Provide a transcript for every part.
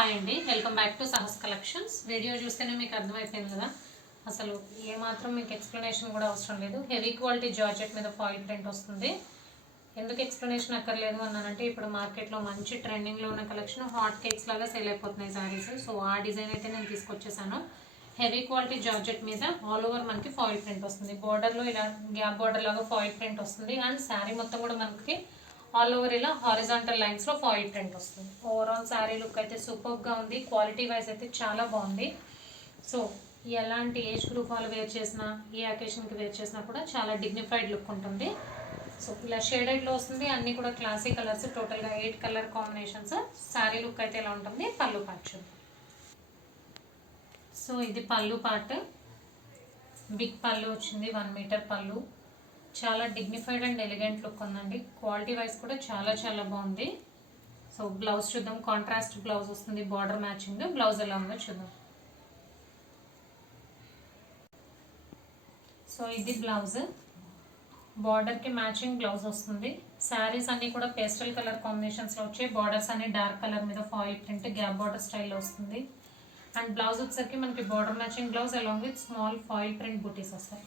Hi అండి, welcome back to Sahas collections. Video చూస్తేనే మీకు అర్థమైపోయింది కదా, అసలు ఏమాత్రం మీకు ఎక్స్ప్లెనేషన్ కూడా అవసరం లేదు. హెవీ క్వాలిటీ జార్జెట్ మీద ఫాయిల్ ప్రింట్ వస్తుంది. ఎందుకు ఎక్స్ప్లెనేషన్ అక్కర్లేదు అన్నానంటే, ఇప్పుడు మార్కెట్లో మంచి ట్రెండింగ్లో ఉన్న కలెక్షన్ హాట్ కేక్స్ లాగా సేల్ అయిపోతున్నాయి శారీస్. సో ఆ డిజైన్ అయితే నేను తీసుకొచ్చేసాను. హెవీ క్వాలిటీ జార్జెట్ మీద ఆల్ ఓవర్ మనకి ఫాయిల్ ప్రింట్ వస్తుంది. బార్డర్లో ఇలా గ్యాప్ బార్డర్ లాగా ఫాయిల్ ప్రింట్ వస్తుంది. అండ్ శారీ మొత్తం కూడా మనకి ఆల్ ఓవర్ ఇలా హారిజాంటల్ లైన్స్లో ఫాయిల్ ప్రింట్ వస్తుంది. ఓవరాల్ శారీ లుక్ అయితే సూపర్గా ఉంది. క్వాలిటీ వైజ్ అయితే చాలా బాగుంది. సో ఎలాంటి ఏజ్ గ్రూప్ వాళ్ళు వేర్ చేసినా, ఏ అకేషన్కి వేర్ చేసినా కూడా చాలా డిగ్నిఫైడ్ లుక్ ఉంటుంది. సో ఇలా షేడెడ్లో వస్తుంది. అన్నీ కూడా క్లాసిక్ కలర్స్, టోటల్గా 8 కలర్ కాంబినేషన్స్. శారీ లుక్ అయితే ఇలా ఉంటుంది. పళ్ళు పార్ట్. సో ఇది పళ్ళు పార్ట్. బిగ్ పళ్ళు వచ్చింది, 1 మీటర్ పళ్ళు. చాలా డిగ్నిఫైడ్ అండ్ ఎలిగెంట్ లుక్ ఉందండి. క్వాలిటీ వైజ్ కూడా చాలా చాలా బాగుంది. సో బ్లౌజ్ చూద్దాం. కాంట్రాస్ట్ బ్లౌజ్ వస్తుంది, బార్డర్ మ్యాచింగ్. బ్లౌజ్ ఎలా ఉందో చూద్దాం. సో ఇది బ్లౌజ్, బార్డర్కి మ్యాచింగ్ బ్లౌజ్ వస్తుంది. శారీస్ అన్నీ కూడా పేస్టల్ కలర్ కాంబినేషన్స్లో వచ్చాయి. బార్డర్స్ అన్ని డార్క్ కలర్ మీద ఫాయిల్ ప్రింట్ గ్యాప్ బార్డర్ స్టైల్లో వస్తుంది. అండ్ బ్లౌజ్ వచ్చేసరికి మనకి border matching blouse along with small foil print బుటీస్ వస్తాయి.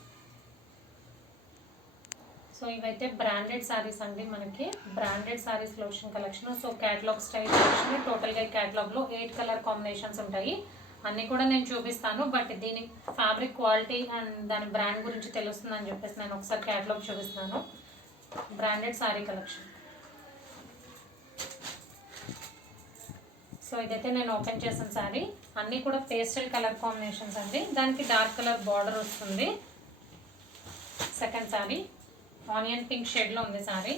సో ఇవైతే బ్రాండెడ్ శారీస్ అండి. మనకి branded saris lotion collection. So catalogue style collection. టోటల్గా క్యాటలాగ్లో 8 కలర్ కాంబినేషన్స్ ఉంటాయి. అన్నీ కూడా నేను చూపిస్తాను. బట్ దీని ఫ్యాబ్రిక్ క్వాలిటీ అండ్ దాని బ్రాండ్ గురించి తెలుస్తుందని చెప్పేసి నేను ఒకసారి క్యాటలాగ్ చూపిస్తున్నాను. Branded sari collection. సో ఇదైతే నేను ఓపెన్ చేసిన శారీ. అన్నీ కూడా పేస్టల్ కలర్ కాంబినేషన్స్ అండి. దానికి డార్క్ కలర్ బార్డర్ వస్తుంది. సెకండ్ శారీ ఆనియన్ పింక్ షేడ్లో ఉంది శారీ.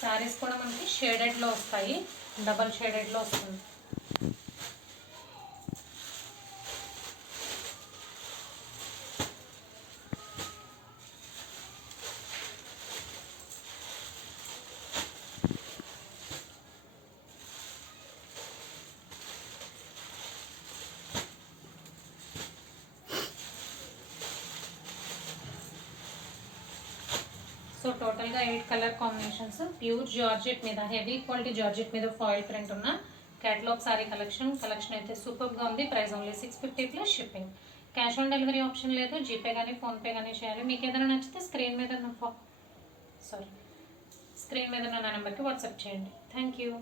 శారీస్ కూడా మనకి షేడెడ్లో వస్తాయి, డబల్ షేడెడ్లో వస్తుంది. సో టోటల్గా 8 కలర్ కాంబినేషన్స్. ప్యూర్ జార్జెట్ మీద, హెవీ క్వాలిటీ జార్జెట్ మీద ఫాయిల్ ప్రింట్ ఉన్న క్యాటలాగ్ సారీ కలెక్షన్ అయితే సూపర్గా ఉంది. Price only 650 plus shipping. Cash on delivery option లేదు. జీపే కానీ ఫోన్పే కానీ చేయాలి. మీకు ఏదైనా నచ్చితే స్క్రీన్ మీద ఉన్న నెంబర్కి వాట్సాప్ చేయండి. Thank you.